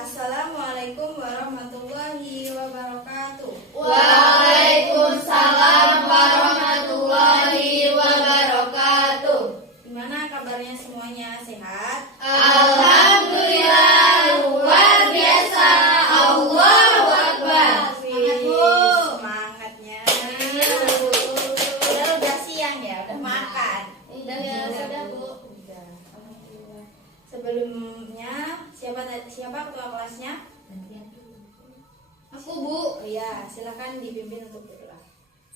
Assalamualaikum warahmatullahi wabarakatuh. Waalaikumsalam warahmatullahi wabarakatuh. Gimana kabarnya semuanya, sehat? Alhamdulillah, luar biasa. Allahu Akbar. Semangat Bu. Semangatnya. Udah siang ya, udah makan. Sudah Bu. Udah. Alhamdulillah. Sebelumnya siapa ketua kelasnya? Aku Bu. Oh iya, silakan dipimpin untuk berdoa.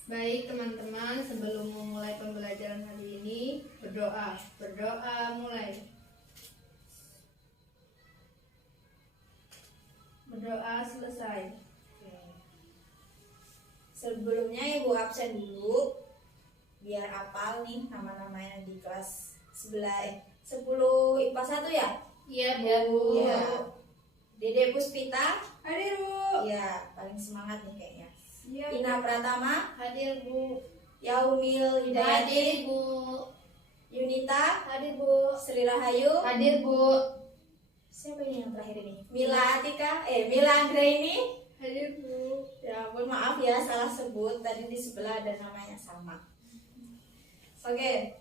Baik teman-teman, sebelum memulai pembelajaran hari ini, berdoa. Berdoa mulai. Berdoa selesai. Sebelumnya Ibu absen dulu biar hafal nih nama-namanya di kelas sebelah 10 IPA 1 ya? Iya Bu. Iya. Dede Puspita, Hadir Bu. ya paling semangat nih kayaknya. Iya. Ina Pratama, Hadir Bu. Yaumil Hidayati, Hadir Bu. Yunita, Hadir Bu. Sri Rahayu, Hadir Bu. siapa ini yang terakhir ini? Mila Atika, Mila Anggraini. Hadir Bu. Ya, mohon maaf ya salah sebut, tadi di sebelah ada namanya sama. Oke.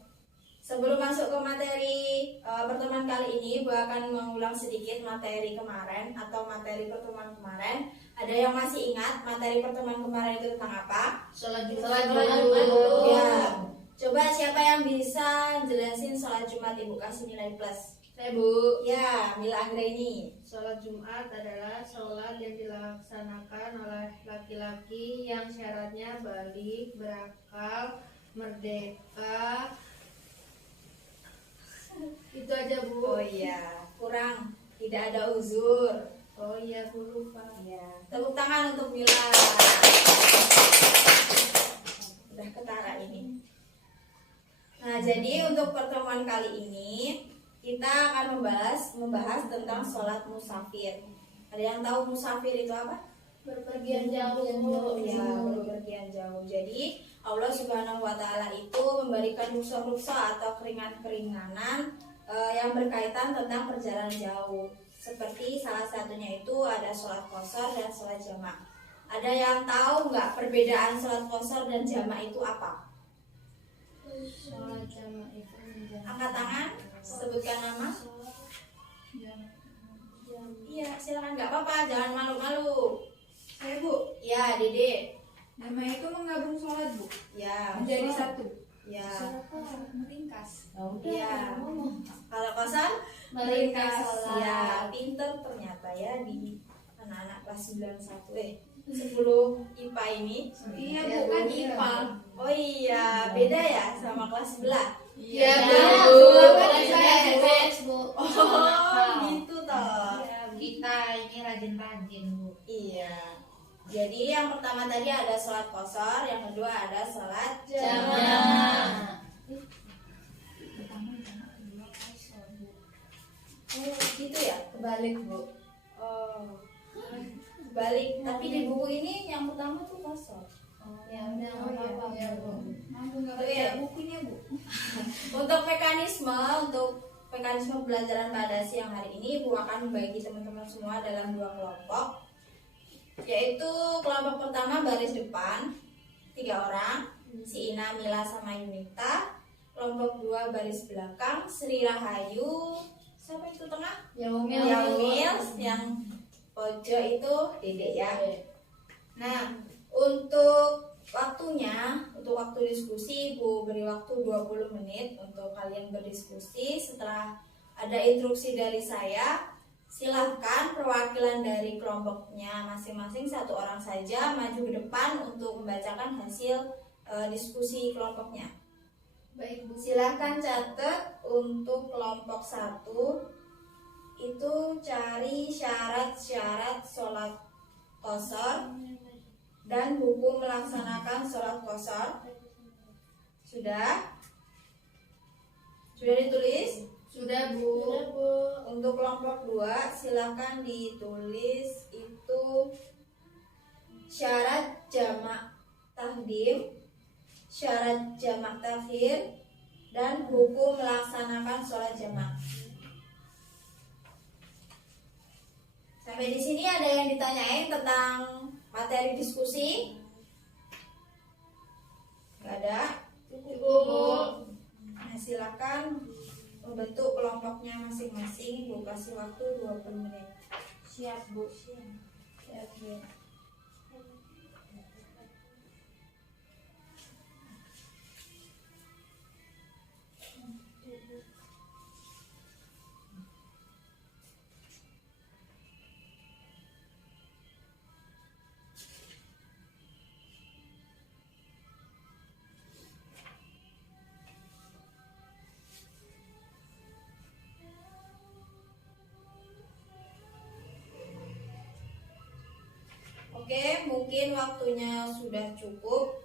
Sebelum masuk ke materi pertemuan kali ini, Bu akan mengulang sedikit materi kemarin atau materi pertemuan kemarin. Ada yang masih ingat materi pertemuan kemarin itu tentang apa? Sholat Ya. Coba siapa yang bisa jelasin sholat Jumat, Ibu kasih nilai plus. Saya Bu. Ya, Mila Anggraini. Sholat Jumat adalah sholat yang dilaksanakan oleh laki-laki yang syaratnya balik, berakal, merdeka. Itu aja Bu. Oh iya, kurang, tidak ada uzur. Oh iya, aku lupa. Ya, tepuk tangan untuk Mila. Udah ketara ini. Nah, jadi untuk pertemuan kali ini kita akan membahas tentang sholat musafir. Ada yang tahu musafir itu apa? Berpergian jauh. Ya, berpergian jauh. Jadi Allah Subhanahu wa Ta'ala itu memberikan rukhsah atau keringanan yang berkaitan tentang perjalanan jauh. Seperti salah satunya itu ada sholat qashar dan sholat jamak. Ada yang tahu nggak perbedaan sholat qashar dan jamak itu apa? Sholat jamak itu Angkat tangan, sebutkan nama. Iya, silakan, nggak apa-apa, jangan malu-malu. Saya Bu. Ya, Dede. Nama itu menggabung sholat Bu. Ya, Menjadi satu. ya, Meringkas. ya. Kalau qashar Meringkas sholat. Ya, pinter ternyata ya di anak-anak kelas 10 IPA ini. Iya Bu, kan IPA. Oh iya, beda ya sama kelas sebelah. Iya Ya, Bu. kan Saya IPS, Bu. IPS Bu. Oh, gitu toh. Kita ini rajin-rajin Bu. Iya. Jadi yang pertama tadi ada sholat qashar, yang kedua ada sholat Jamak. Oh, gitu ya? Kebalik, Bu. Oh. Kebalik. Tapi di buku ini yang pertama tuh qashar. Ya udah nggak apa-apa iya, Bu. Mampu nggak Oke. baca bukunya Bu? Untuk mekanisme pembelajaran pada siang hari ini, Bu akan membagi teman-teman semua dalam 2 kelompok, yaitu kelompok pertama baris depan 3 orang, si Ina, Mila, sama Yunita. Kelompok 2 baris belakang, Sri Rahayu, siapa itu tengah? Yaumil. Yaumil, yang pojok itu Dede ya. Nah, untuk waktu diskusi, Bu beri waktu 20 menit untuk kalian berdiskusi. Setelah ada instruksi dari saya, silahkan perwakilan dari kelompoknya masing-masing 1 orang saja maju ke depan untuk membacakan hasil diskusi kelompoknya. Baik Bu. Silahkan catat untuk kelompok 1 itu cari syarat-syarat sholat qashar dan hukum melaksanakan sholat qashar. Sudah ditulis? Sudah Bu. Untuk kelompok 2 silahkan ditulis itu syarat jamak tahdim, syarat jamak takhir, dan hukum melaksanakan sholat jamak. Sampai Sampai di sini ada yang ditanyain tentang materi diskusi? Nggak ada? Cukup. Nah, silakan membentuk kelompoknya masing-masing. Bu kasih waktu 20 menit. Siap, Bu. Siap, Bu. Oke, mungkin waktunya sudah cukup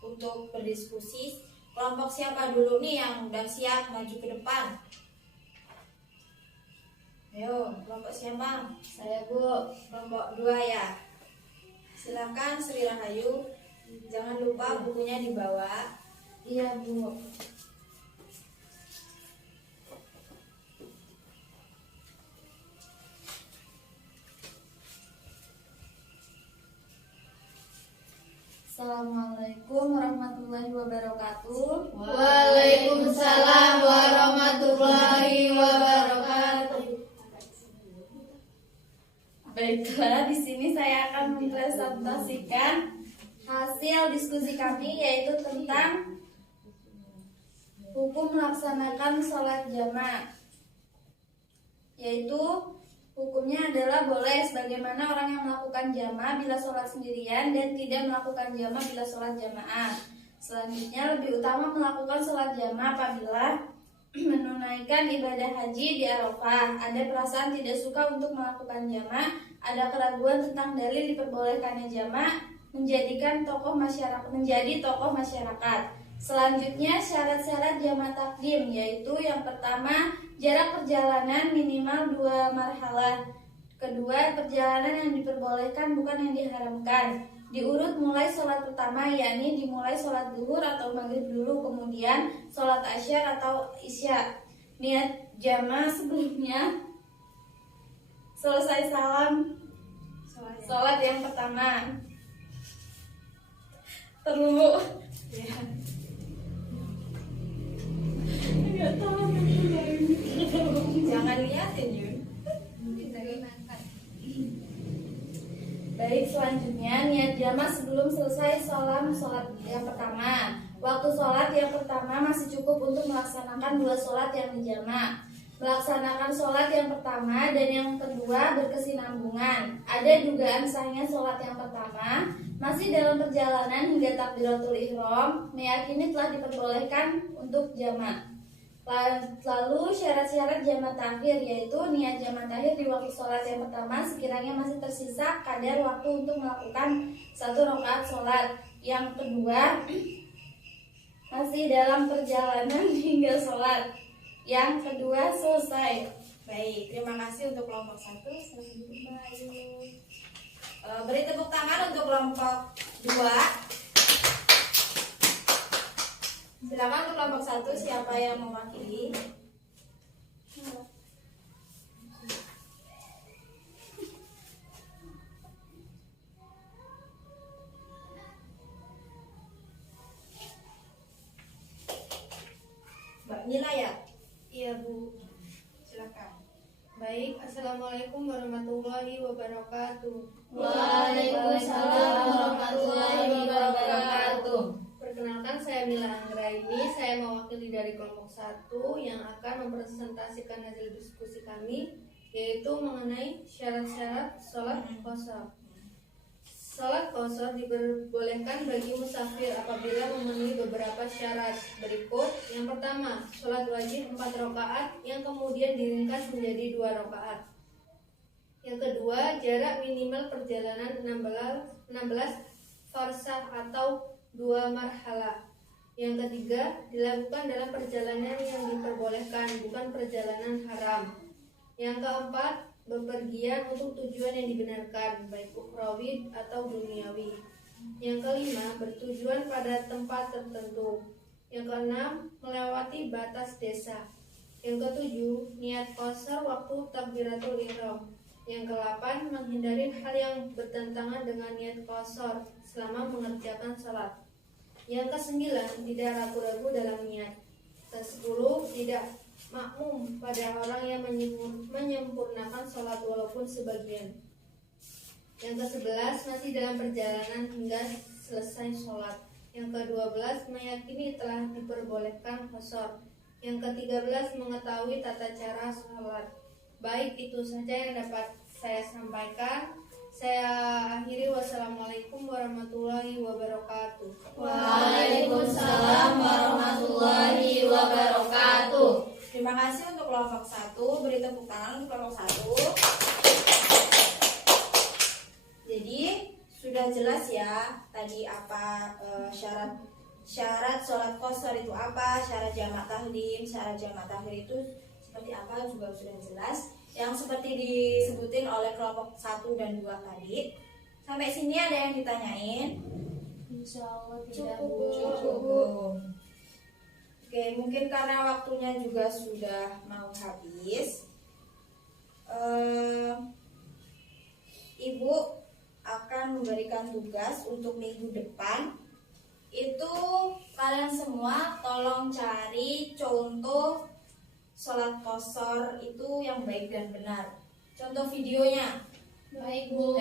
untuk berdiskusi. Kelompok siapa dulu nih yang udah siap maju ke depan? Ayo, kelompok siapa? Saya, Bu. Kelompok 2 ya. Silakan Sri Rahayu. Jangan lupa bukunya dibawa. Iya, Bu. Assalamualaikum warahmatullahi wabarakatuh. Waalaikumsalam warahmatullahi wabarakatuh. Baiklah, di sini saya akan mempresentasikan hasil diskusi kami, yaitu tentang hukum melaksanakan sholat jamaah. Yaitu hukumnya adalah boleh sebagaimana orang yang melakukan jamaah bila sholat sendirian dan tidak melakukan jamaah bila sholat jamaah. Selanjutnya, lebih utama melakukan sholat jamaah apabila menunaikan ibadah haji di Arafah. Ada perasaan tidak suka untuk melakukan jamaah, ada keraguan tentang dalil diperbolehkannya jamaah, menjadi tokoh masyarakat. Selanjutnya, syarat-syarat jamaah takdim, yaitu yang pertama, jarak perjalanan minimal 2 marhalah. Kedua, perjalanan yang diperbolehkan bukan yang diharamkan. Diurut mulai sholat pertama, yakni dimulai sholat zuhur atau maghrib dulu, kemudian sholat asyar atau isya. Niat jamaah sebelumnya selesai salam sholat yang pertama. Terlalu Jangan liatin, Yun. Baik, selanjutnya niat jamaah sebelum selesai sholat yang pertama. Waktu sholat yang pertama masih cukup untuk melaksanakan 2 sholat yang dijamak. Melaksanakan sholat yang pertama dan yang kedua berkesinambungan. Ada dugaan sahnya sholat yang pertama masih dalam perjalanan hingga takbiratul ihram, meyakini telah diperbolehkan untuk jamak. Lalu syarat-syarat jamaah takhir, yaitu niat jamaah takhir di waktu sholat yang pertama sekiranya masih tersisa kadar waktu untuk melakukan 1 rakaat sholat. Yang kedua, masih dalam perjalanan hingga sholat yang kedua selesai. Baik, terima kasih untuk kelompok 1. Beri tepuk tangan untuk kelompok 2. Silakan untuk kelompok 1, siapa yang mewakili? Mbak Mila ya? Iya, Bu. Silakan. Baik, Assalamualaikum warahmatullahi wabarakatuh. Waalaikumsalam warahmatullahi wabarakatuh. Perkenalkan, saya Mila Anggraini. Saya mewakili dari kelompok 1 yang akan mempresentasikan hasil diskusi kami, yaitu mengenai syarat-syarat sholat qashar. Sholat qashar diperbolehkan bagi musafir apabila memenuhi beberapa syarat berikut. Yang pertama, sholat wajib 4 rakaat yang kemudian diringkas menjadi 2 rakaat. Yang kedua, jarak minimal perjalanan 16 farsah atau 2 marhalah. Yang ketiga, dilakukan dalam perjalanan yang diperbolehkan, bukan perjalanan haram. Yang keempat, bepergian untuk tujuan yang dibenarkan, baik ukhrawi atau duniawi. Yang kelima, bertujuan pada tempat tertentu. Yang keenam, melewati batas desa. Yang ketujuh, niat qashar waktu takbiratul ihram. Yang ke-8, menghindari hal yang bertentangan dengan niat qashar selama mengerjakan sholat. Yang ke-9, tidak ragu-ragu dalam niat. Ke-10, tidak makmum pada orang yang menyempurnakan sholat walaupun sebagian. Yang ke-11, masih dalam perjalanan hingga selesai sholat. Yang ke-12, meyakini telah diperbolehkan qashar. Yang ke-13, mengetahui tata cara sholat. Baik, itu saja yang dapat saya sampaikan. Saya akhiri. Wassalamualaikum warahmatullahi wabarakatuh. Waalaikumsalam warahmatullahi wabarakatuh. Terima kasih untuk kelompok 1. Beri tepuk tangan untuk kelompok 1. Jadi sudah jelas ya tadi apa syarat sholat qashar itu apa, syarat jamak tahrim, syarat jamak takhir itu seperti apa juga sudah jelas. Yang seperti disebutin oleh kelompok 1 dan 2 tadi. Sampai sini ada yang ditanyain? Insya Allah tidak. Cukup. Oke, mungkin karena waktunya juga sudah mau habis. Ibu akan memberikan tugas untuk minggu depan. Itu kalian semua tolong cari contoh sholat qashar itu yang baik dan benar. Contoh videonya. Baik, Bu.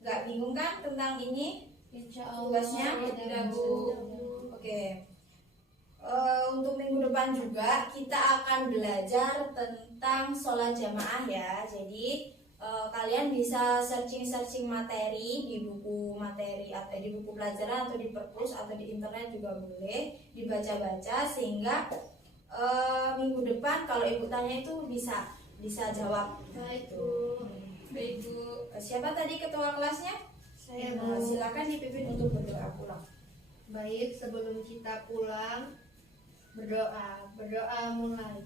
Gak bingung kan tentang ini? Insya Allah Tugasnya? tidak, Bu. Oke. Untuk minggu depan juga kita akan belajar tentang sholat jamaah ya. Jadi kalian bisa searching materi di buku materi atau di buku pelajaran atau di perpus atau di internet juga boleh dibaca-baca sehingga minggu depan kalau ibu tanya itu bisa jawab. Baik, Bu. Baik, Bu. Siapa tadi ketua kelasnya? Saya, Bu. Silakan dipimpin untuk berdoa pulang. Baik, sebelum kita pulang, berdoa mulai.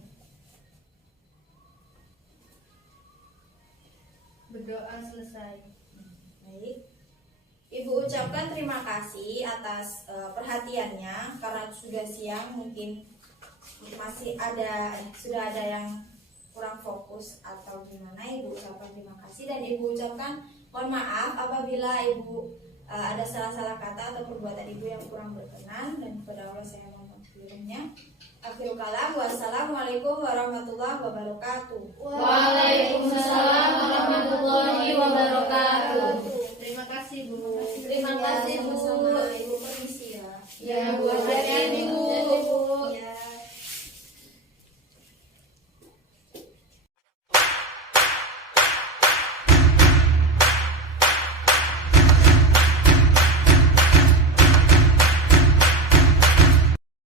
Berdoa selesai. Baik. Ibu ucapkan terima kasih atas perhatiannya karena sudah siang mungkin sudah ada yang kurang fokus atau gimana. Ibu ucapkan terima kasih dan ibu ucapkan mohon maaf apabila ibu ada salah-salah kata atau perbuatan ibu yang kurang berkenan dan kepada Allah saya mohon maafnya. Akhirul kalam, wassalamualaikum warahmatullahi wabarakatuh. Waalaikumsalam warahmatullahi wabarakatuh.